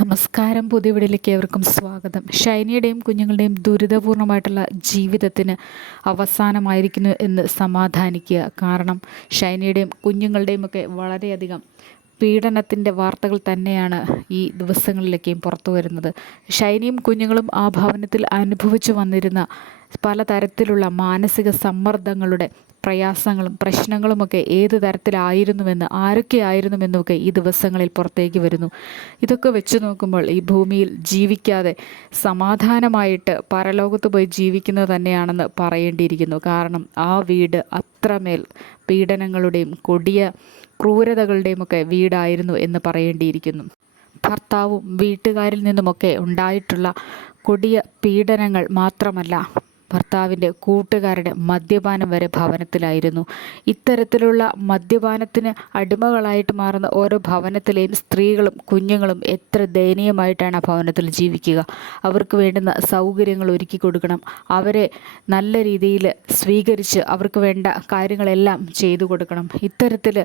നമസ്കാരം. പുതിയ വീഡിയോയിലേക്ക് ഏവർക്കും സ്വാഗതം. ഷൈനിയുടെയും കുഞ്ഞുങ്ങളുടെയും ദുരിതപൂർണമായിട്ടുള്ള ജീവിതത്തിന് അവസാനമായിരിക്കുന്നു എന്ന് സമാധാനിക്കുക. കാരണം ഷൈനിയുടെയും കുഞ്ഞുങ്ങളുടെയും ഒക്കെ വളരെയധികം പീഡനത്തിൻ്റെ വാർത്തകൾ തന്നെയാണ് ഈ ദിവസങ്ങളിലേക്കും പുറത്തു വരുന്നത്. ഷൈനിയും കുഞ്ഞുങ്ങളും ആ ഭവനത്തിൽ അനുഭവിച്ചു വന്നിരുന്ന പലതരത്തിലുള്ള മാനസിക സമ്മർദ്ദങ്ങളുടെ പ്രയാസങ്ങളും പ്രശ്നങ്ങളുമൊക്കെ ഏത് തരത്തിലായിരുന്നുവെന്ന് ആരൊക്കെയായിരുന്നുവെന്നൊക്കെ ഈ ദിവസങ്ങളിൽ പുറത്തേക്ക് വരുന്നു. ഇതൊക്കെ വെച്ച് നോക്കുമ്പോൾ ഈ ഭൂമിയിൽ ജീവിക്കാതെ സമാധാനമായിട്ട് പരലോകത്ത് പോയി ജീവിക്കുന്നത് തന്നെയാണെന്ന് പറയേണ്ടിയിരിക്കുന്നു. കാരണം ആ വീട് അത്രമേൽ പീഡനങ്ങളുടെയും കൊടിയ ക്രൂരതകളുടെയുമൊക്കെ വീടായിരുന്നു എന്ന് പറയേണ്ടിയിരിക്കുന്നു. ഭർത്താവും വീട്ടുകാരിൽ നിന്നുമൊക്കെ ഉണ്ടായിട്ടുള്ള കൊടിയ പീഡനങ്ങൾ മാത്രമല്ല, ഭർത്താവിൻ്റെ കൂട്ടുകാരുടെ മദ്യപാനം വരെ ഭവനത്തിലായിരുന്നു. ഇത്തരത്തിലുള്ള മദ്യപാനത്തിന് അടിമകളായിട്ട് മാറുന്ന ഓരോ ഭവനത്തിലെയും സ്ത്രീകളും കുഞ്ഞുങ്ങളും എത്ര ദയനീയമായിട്ടാണ് ആ ഭവനത്തിൽ ജീവിക്കുക. അവർക്ക് വേണ്ടുന്ന സൗകര്യങ്ങൾ ഒരുക്കി കൊടുക്കണം, അവരെ നല്ല രീതിയിൽ സ്വീകരിച്ച് അവർക്ക് വേണ്ട കാര്യങ്ങളെല്ലാം ചെയ്തു കൊടുക്കണം. ഇത്തരത്തിൽ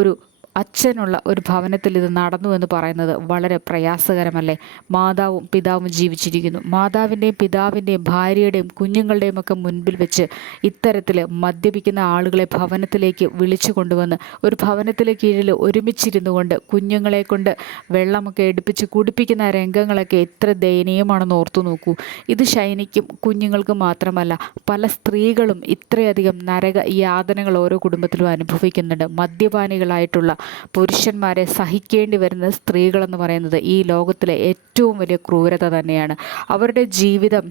ഒരു അച്ഛനുള്ള ഒരു ഭവനത്തിൽ ഇത് നടന്നു എന്ന് പറയുന്നത് വളരെ പ്രയാസകരമല്ലേ. മാതാവും പിതാവും ജീവിച്ചിരിക്കുന്നു. മാതാവിൻ്റെയും പിതാവിൻ്റെയും ഭാര്യയുടെയും കുഞ്ഞുങ്ങളുടെയും ഒക്കെ മുൻപിൽ വെച്ച് ഇത്തരത്തിൽ മദ്യപിക്കുന്ന ആളുകളെ ഭവനത്തിലേക്ക് വിളിച്ചു കൊണ്ടുവന്ന് ഒരു ഭവനത്തിലെ കീഴിൽ ഒരുമിച്ചിരുന്നു കൊണ്ട് കുഞ്ഞുങ്ങളെ കൊണ്ട് വെള്ളമൊക്കെ എടുപ്പിച്ച് കുടിപ്പിക്കുന്ന രംഗങ്ങളൊക്കെ എത്ര ദയനീയമാണെന്ന് ഓർത്തു നോക്കൂ. ഇത് ഷൈനിക്കും കുഞ്ഞുങ്ങൾക്കും മാത്രമല്ല, പല സ്ത്രീകളും ഇത്രയധികം നരക യാതനകൾ ഓരോ കുടുംബത്തിലും അനുഭവിക്കുന്നുണ്ട്. മദ്യപാനികളായിട്ടുള്ള പുരുഷന്മാരെ സഹിക്കേണ്ടി വരുന്ന സ്ത്രീകളെന്ന് പറയുന്നത് ഈ ലോകത്തിലെ ഏറ്റവും വലിയ ക്രൂരത തന്നെയാണ്. അവരുടെ ജീവിതം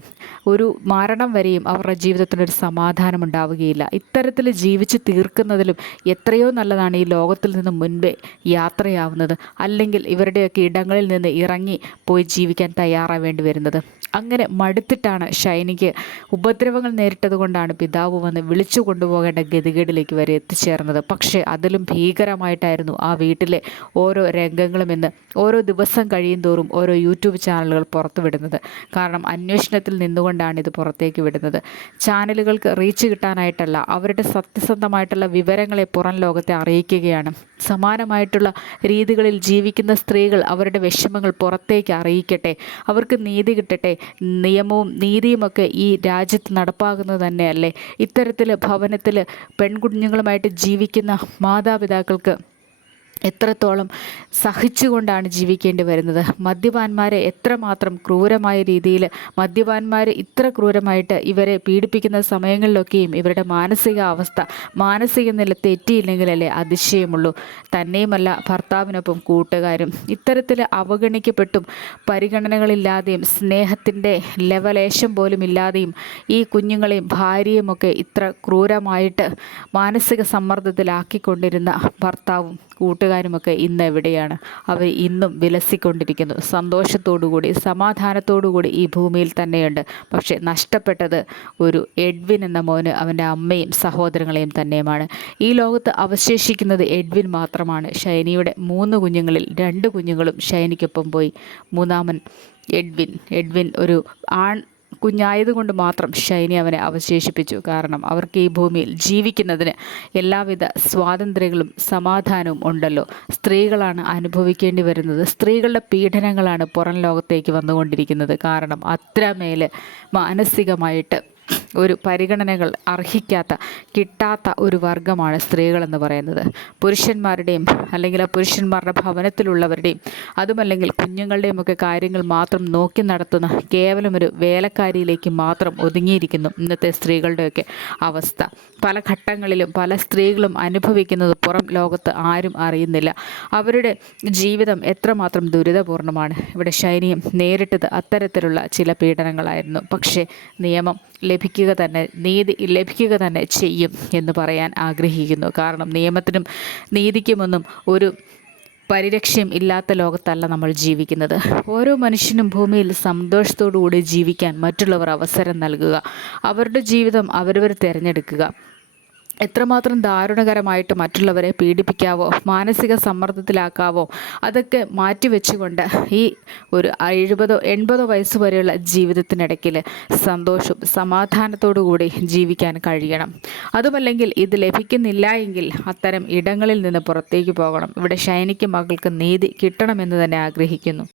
ഒരു മരണം വരെയും അവരുടെ ജീവിതത്തിനൊരു സമാധാനം ഉണ്ടാവുകയില്ല. ഇത്തരത്തിൽ ജീവിച്ച് തീർക്കുന്നതിലും എത്രയോ നല്ലതാണ് ഈ ലോകത്തിൽ നിന്ന് മുൻപേ യാത്രയാവുന്നത്, അല്ലെങ്കിൽ ഇവരുടെയൊക്കെ ഇടങ്ങളിൽ നിന്ന് ഇറങ്ങി പോയി ജീവിക്കാൻ തയ്യാറാവേണ്ടി വരുന്നത്. അങ്ങനെ മടുത്തിട്ടാണ് ഷൈനിക്ക് ഉപദ്രവങ്ങൾ നേരിട്ടത് കൊണ്ടാണ് പിതാവ് വന്ന് വിളിച്ചു കൊണ്ടുപോകേണ്ട ഗതികേടിലേക്ക് വരെ എത്തിച്ചേർന്നത്. പക്ഷേ അതിലും ഭീകരമായിട്ടായിരുന്നു ആ വീട്ടിലെ ഓരോ രംഗങ്ങളും എന്ന് ഓരോ ദിവസം കഴിയും തോറും ഓരോ യൂട്യൂബ് ചാനലുകൾ പുറത്തുവിടുന്നത്. കാരണം അന്വേഷണത്തിൽ നിന്നുകൊണ്ടാണ് ഇത് പുറത്തേക്ക് വിടുന്നത്. ചാനലുകൾക്ക് റീച്ച് കിട്ടാനായിട്ടല്ല, അവരുടെ സത്യസന്ധമായിട്ടുള്ള വിവരങ്ങളെ പുറം ലോകത്തെ അറിയിക്കുകയാണ്. സമാനമായിട്ടുള്ള രീതികളിൽ ജീവിക്കുന്ന സ്ത്രീകൾ അവരുടെ വിഷമങ്ങൾ പുറത്തേക്ക് അറിയിക്കട്ടെ, അവർക്ക് നീതി കിട്ടട്ടെ. നിയമവും നീതിയുമൊക്കെ ഈ രാജ്യത്ത് നടപ്പാകുന്നത് തന്നെയല്ലേ. ഇത്തരത്തിൽ ഭവനത്തിൽ പെൺകുഞ്ഞുങ്ങളുമായിട്ട് ജീവിക്കുന്ന മാതാപിതാക്കൾക്ക് എത്രത്തോളം സഹിച്ചുകൊണ്ടാണ് ജീവിക്കേണ്ടി വരുന്നത്. മദ്യപാന്മാരെ എത്രമാത്രം ക്രൂരമായ രീതിയിൽ മദ്യപാന്മാർ ഇത്ര ക്രൂരമായിട്ട് ഇവരെ പീഡിപ്പിക്കുന്ന സമയങ്ങളിലൊക്കെയും ഇവരുടെ മാനസിക നില തെറ്റിയില്ലെങ്കിലല്ലേ അതിശയമുള്ളൂ. തന്നെയുമല്ല, ഭർത്താവിനൊപ്പം കൂട്ടുകാരും ഇത്തരത്തിൽ അവഗണിക്കപ്പെട്ടും പരിഗണനകളില്ലാതെയും സ്നേഹത്തിൻ്റെ ലെവലേശം പോലും ഇല്ലാതെയും ഈ കുഞ്ഞുങ്ങളെയും ഭാര്യയുമൊക്കെ ഇത്ര ക്രൂരമായിട്ട് മാനസിക സമ്മർദ്ദത്തിലാക്കിക്കൊണ്ടിരുന്ന ഭർത്താവും കൂട്ടുകാരുമൊക്കെ ഇന്ന് എവിടെയാണ്? അവർ ഇന്നും വിലസിക്കൊണ്ടിരിക്കുന്നു. സന്തോഷത്തോടുകൂടി സമാധാനത്തോടുകൂടി ഈ ഭൂമിയിൽ തന്നെയുണ്ട്. പക്ഷേ നഷ്ടപ്പെട്ടത് ഒരു എഡ്വിൻ എന്ന മോന് അവൻ്റെ അമ്മയും സഹോദരങ്ങളെയും തന്നെയുമാണ്. ഈ ലോകത്ത് അവശേഷിക്കുന്നത് എഡ്വിൻ മാത്രമാണ്. ഷൈനിയുടെ 3 കുഞ്ഞുങ്ങളിൽ 2 കുഞ്ഞുങ്ങളും ഷൈനിക്കൊപ്പം പോയി. മൂന്നാമൻ എഡ്വിൻ ഒരു ആൺ കുഞ്ഞായതുകൊണ്ട് മാത്രം ഷൈനി അവനെ അവശേഷിപ്പിച്ചു. കാരണം അവർക്ക് ഈ ഭൂമിയിൽ ജീവിക്കുന്നതിന് എല്ലാവിധ സ്വാതന്ത്ര്യങ്ങളും സമാധാനവും ഉണ്ടല്ലോ. സ്ത്രീകളാണ് അനുഭവിക്കേണ്ടി വരുന്നത്. സ്ത്രീകളുടെ പീഡനങ്ങളാണ് പുറം ലോകത്തേക്ക് വന്നുകൊണ്ടിരിക്കുന്നത്. കാരണം അത്രമേൽ മാനസികമായിട്ട് ഒരു പരിഗണനകൾ കിട്ടാത്ത ഒരു വർഗമാണ് സ്ത്രീകളെന്ന് പറയുന്നത്. പുരുഷന്മാരുടെയും അല്ലെങ്കിൽ ആ പുരുഷന്മാരുടെ ഭവനത്തിലുള്ളവരുടെയും അതുമല്ലെങ്കിൽ കുഞ്ഞുങ്ങളുടെയും ഒക്കെ കാര്യങ്ങൾ മാത്രം നോക്കി നടത്തുന്ന കേവലം ഒരു വേലക്കാരിയിലേക്ക് മാത്രം ഒതുങ്ങിയിരിക്കുന്നു ഇന്നത്തെ സ്ത്രീകളുടെയൊക്കെ അവസ്ഥ. പല ഘട്ടങ്ങളിലും പല സ്ത്രീകളും അനുഭവിക്കുന്നത് പുറം ലോകത്ത് ആരും അറിയുന്നില്ല. അവരുടെ ജീവിതം എത്രമാത്രം ദുരിതപൂർണ്ണമാണ്. ഇവിടെ ഷൈനിയും നേരിട്ടത് അത്തരത്തിലുള്ള ചില പീഡനങ്ങളായിരുന്നു. പക്ഷേ നിയമം നീതി ലഭിക്കുക തന്നെ ചെയ്യും എന്ന് പറയാൻ ആഗ്രഹിക്കുന്നു. കാരണം നിയമത്തിനും നീതിക്കുമൊന്നും ഒരു പരിരക്ഷയും ഇല്ലാത്ത ലോകത്തല്ല നമ്മൾ ജീവിക്കുന്നത്. ഓരോ മനുഷ്യനും ഭൂമിയിൽ സന്തോഷത്തോടുകൂടി ജീവിക്കാൻ മറ്റുള്ളവർ അവസരം നൽകുക, അവരുടെ ജീവിതം അവരവർ തിരഞ്ഞെടുക്കുക. എത്രമാത്രം ദാരുണകരമായിട്ട് മറ്റുള്ളവരെ പീഡിപ്പിക്കാവോ, മാനസിക സമ്മർദ്ദത്തിലാക്കാവോ, അതൊക്കെ മാറ്റിവെച്ചുകൊണ്ട് ഈ ഒരു 70-80 വയസ്സ് വരെയുള്ള ജീവിതത്തിനിടയ്ക്കിൽ സന്തോഷവും സമാധാനത്തോടു കൂടി ജീവിക്കാൻ കഴിയണം. അതുമല്ലെങ്കിൽ ഇത് ലഭിക്കുന്നില്ല എങ്കിൽ അത്തരം ഇടങ്ങളിൽ നിന്ന് പുറത്തേക്ക് പോകണം. ഇവിടെ ഷൈനിക്ക് മകൾക്ക് നീതി കിട്ടണമെന്ന് തന്നെ ആഗ്രഹിക്കുന്നു.